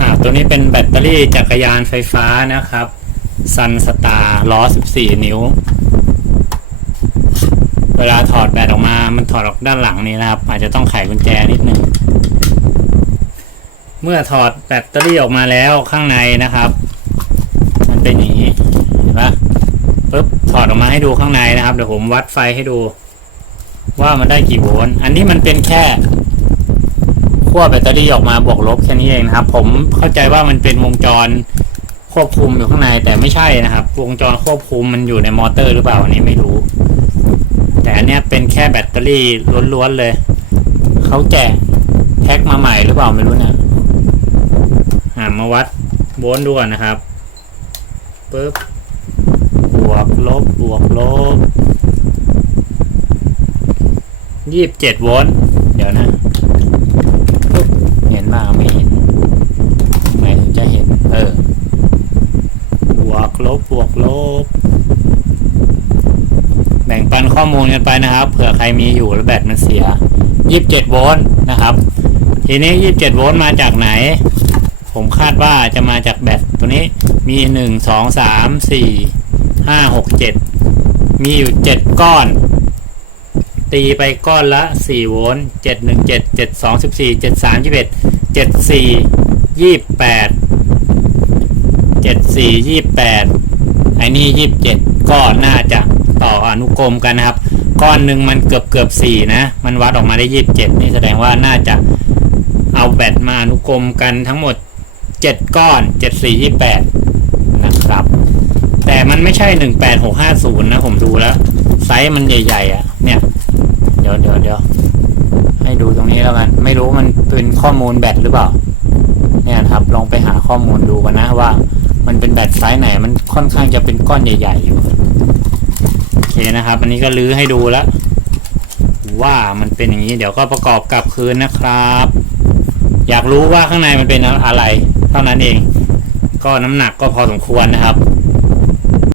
อ่าตัวนี้เป็นแบตเตอรี่จักรยานไฟฟ้านะครับซันสตาร์ล้อ 14 นิ้ว เวลาถอดแบตออกมา มันถอดออกด้านหลังนี้นะครับ อาจจะต้องไขกุญแจนิดนึง เมื่อถอดแบตเตอรี่ออกมาแล้วข้างในนะครับ มันเป็นอย่างนี้ เห็นปะปุ๊บ ถอดออกมาให้ดูข้างในนะครับ เดี๋ยวผมวัดไฟให้ดู ว่ามันได้กี่โวลต์ อันนี้มันเป็นแค่ ขั้วแบตเตอรี่ออกมาบวกลบแค่นี้เองนะครับ ผมเข้าใจว่ามันเป็นวงจรควบคุมอยู่ข้างในแต่ไม่ใช่นะครับ วงจรควบคุมมันอยู่ในมอเตอร์หรือเปล่าอันนี้ไม่รู้ แต่อันเนี้ยเป็นแค่แบตเตอรี่ล้วนๆเลยเขาแจกแท็กมาใหม่หรือเปล่าไม่รู้นะหามาวัดโวลต์ดูก่อนนะครับปึ๊บบวกลบบวกลบยี่สิบเจ็ดโวลต์เดี๋ยวนะ เห็นบ้างไม่เห็นไหนถึงจะเห็น เออ บวก ลบบวกลบ แบ่งปันข้อมูลกันไปนะครับ เผื่อใครมีอยู่แล้วแบตมันเสีย 27 โวลต์นะครับ ทีนี้ 27 โวลต์มาจากไหน ผมคาดว่าจะมาจากแบตตัวนี้มี 1 2 3 4 5 6 7 มีอยู่ 7 ก้อน ตีไปก้อนละ 4 โวลต์7 1 7 7 2 14 7 3 21 7 4 28 7 4 28ไอ้นี่27ก็น่าจะต่ออนุกรมกันนะครับ ก้อนหนึ่งมันเกือบเกือบ4นะ มันวัดออกมาได้27นี่แสดงว่าน่าจะเอาแบตมาอนุกรมกันทั้งหมด7ก้อน7 4 28นะครับ แต่มันไม่ใช่18650นย์นะผมดูแล้ว ไซส์มันใหญ่ๆอะ เนี่ย เดี๋ยวเดี๋ยวเดี๋ยวให้ดูตรงนี้แล้วกัน ไม่รู้มันเป็นข้อมูลแบตหรือเปล่า เนี่ยครับ ลองไปหาข้อมูลดูกันนะว่า มันเป็นแบตไซส์ไหน มันค่อนข้างจะเป็นก้อนใหญ่ๆอยู่โอเคนะครับ อันนี้ก็ลื้อให้ดูแล้วว่ามันเป็นอย่างนี้ เดี๋ยวก็ประกอบกลับคืนนะครับ อยากรู้ว่าข้างในมันเป็นอะไร เท่านั้นเอง ก็น้ำหนักก็พอสมควรนะครับ